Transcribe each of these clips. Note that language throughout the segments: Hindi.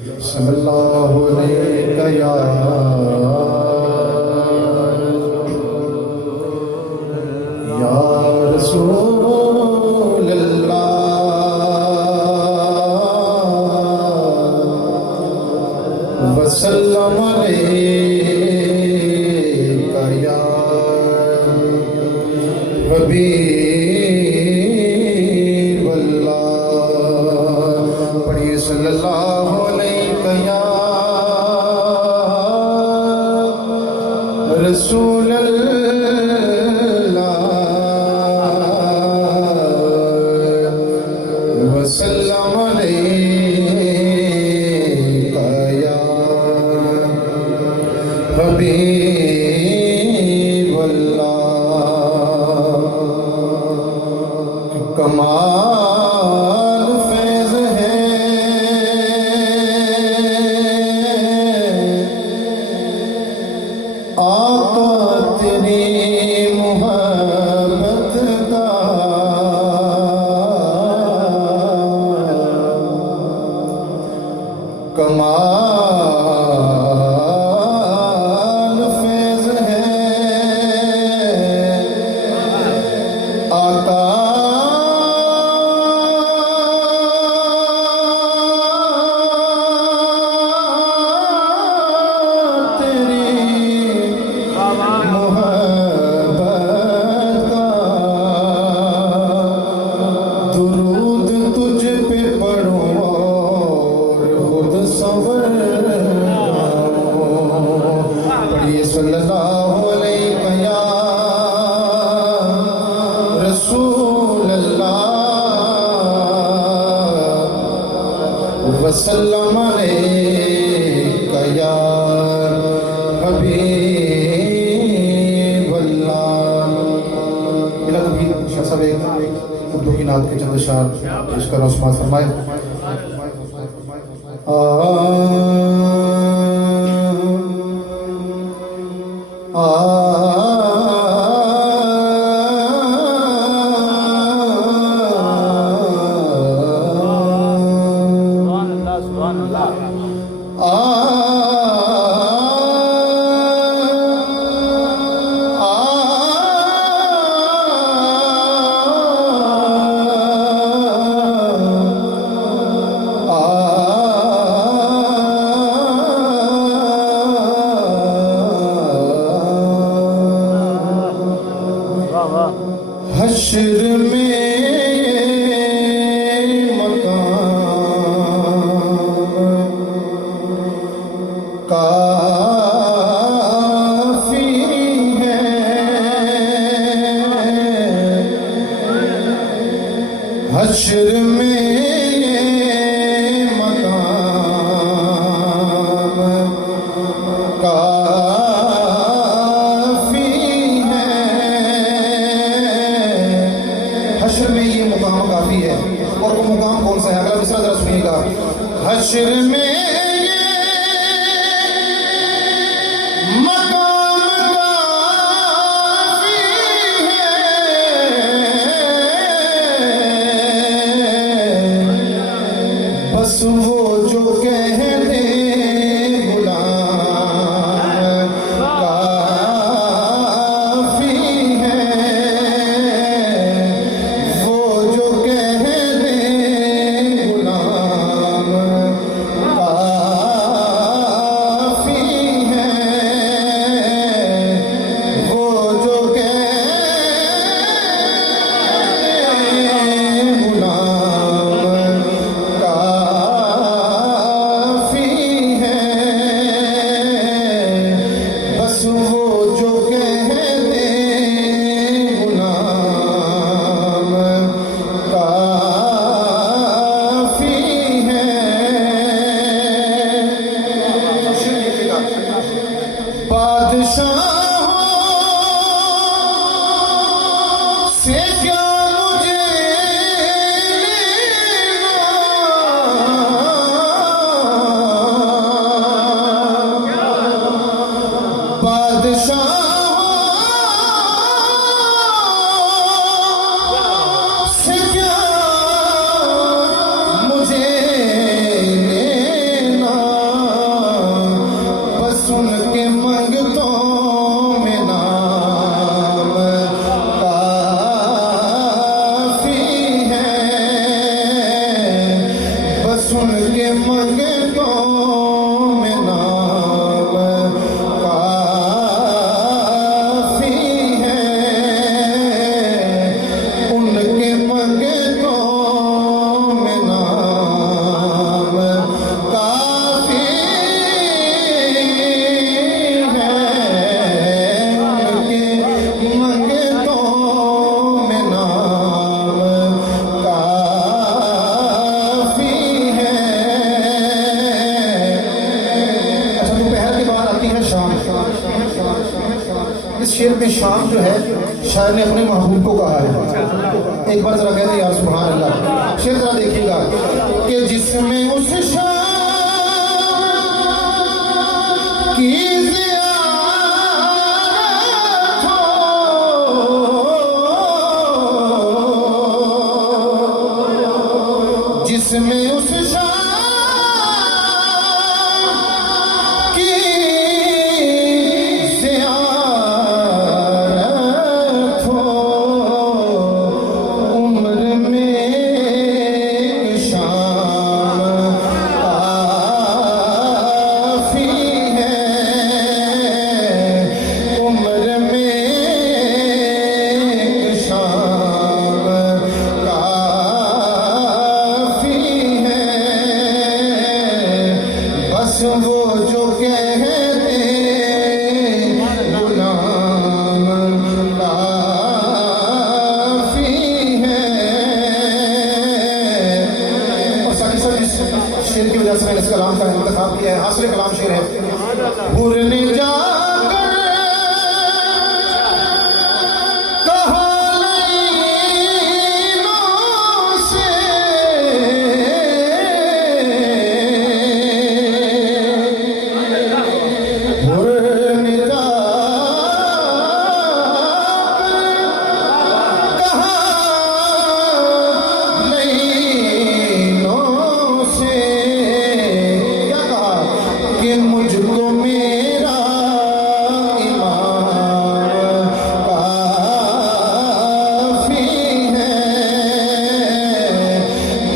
सल्लल्लाहु अलैहि या रसूल अल्लाह वसल्लम अलैका या हबीब अल्लाह। पढ़िए सल्लल्लाहु अलैका या रसूल अल्लाह वसल्लम अलैका या हबीब अल्लाह। कमाल फैज़ है आका तेरी मोहब्बत का, कमाल फैज़ है आका सल्लल्लाहु अलैहि या रसूल अल्लाह वसल्लम अलैका या हबीब अल्लाह। मिला तो भी शाह साहब एक उर्दू की नात के चंद शार इसका रस्मात फरमाए। हश्र में मकाम काफी है, हश्र में मकाम काफी है, हश्र में ये मुकाम काफी है। और वो मुकाम कौन सा है? अगला मिसरा जरा सुनिएगा। हश्र में मकाम काफी है, बस वो जो कह दे गुलाम काफी है, वो जो कह दे गुलाम काफी इस शेर में शान जो है शायर ने अपने महबूब को कहा है। एक बार जरा कहते यार सुभान अल्लाह। शेर जरा देखिएगा कि जिसमें उस शान की ज़ियारत हो, जिसमें उस वो जो कहते गुलाम काफी है। और साथ ही साथ इस शेर की वजह से मैंने इस कलाम का इंतखाब किया है। हासिल कलाम शेर है। हुर्ने जाकर कहा लैलों से, मुझको मेरा इमाम काफी है,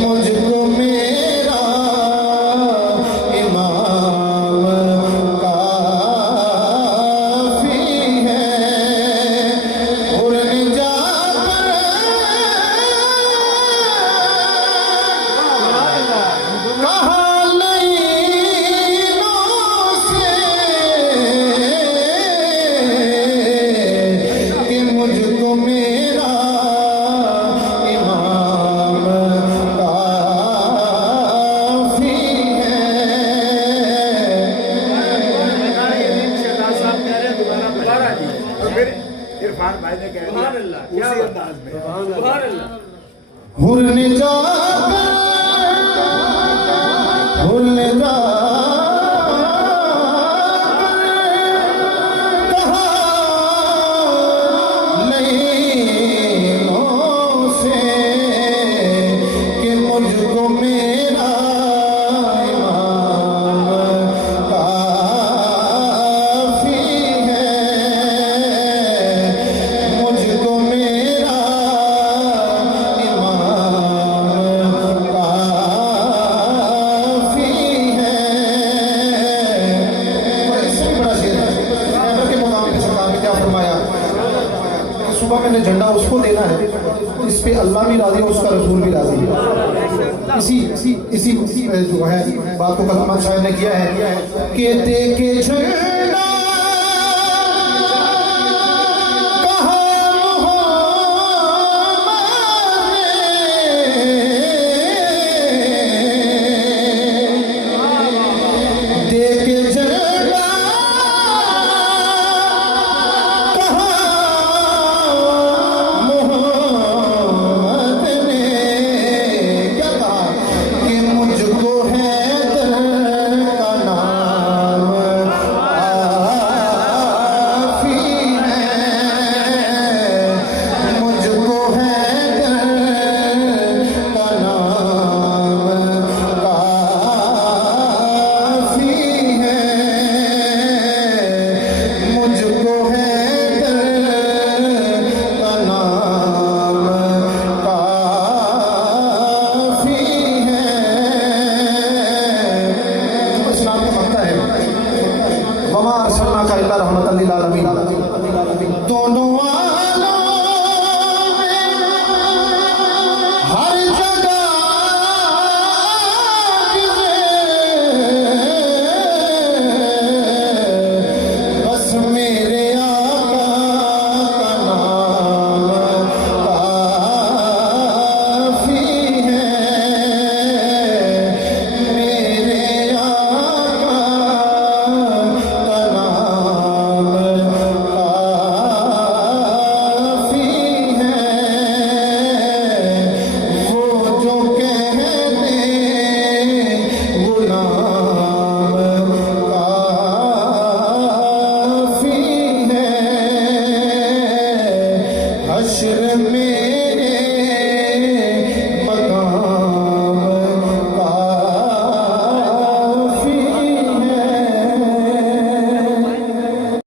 मुझको मेरा इमाम काफी है। उड़ने जाकर कहा मुझको मेरा इमाम काफी है। इरफान भाई ने कह दिया उसी अंदाज में। हुर्ने जाकर हुर्ने मुझको मेरा इमाम काफी है, मुझको मेरा इमाम काफी है। इससे भी बड़ा शेर है के मुकाम पे सरकार ने क्या फरमाया कि सुबह मैंने झंडा उसको देना है इस पे अल्लाह भी राजी है, उसका रसूल भी राजी है। इसी जो है बात को कलमा शायर ने किया है कि दे के झंडा कहा मोहम्मद, दे के झंडा कहा मोहम्मद ने क्या कहा कि मुझको हैदर का नाम काफी है, मुझको हैदर का नाम काफी है, मुझको हैदर का नाम काफी है। इस्लाम का मक्का है वमा अरसलनाका इल्ला रहमतल लिल आलमीन। दोनों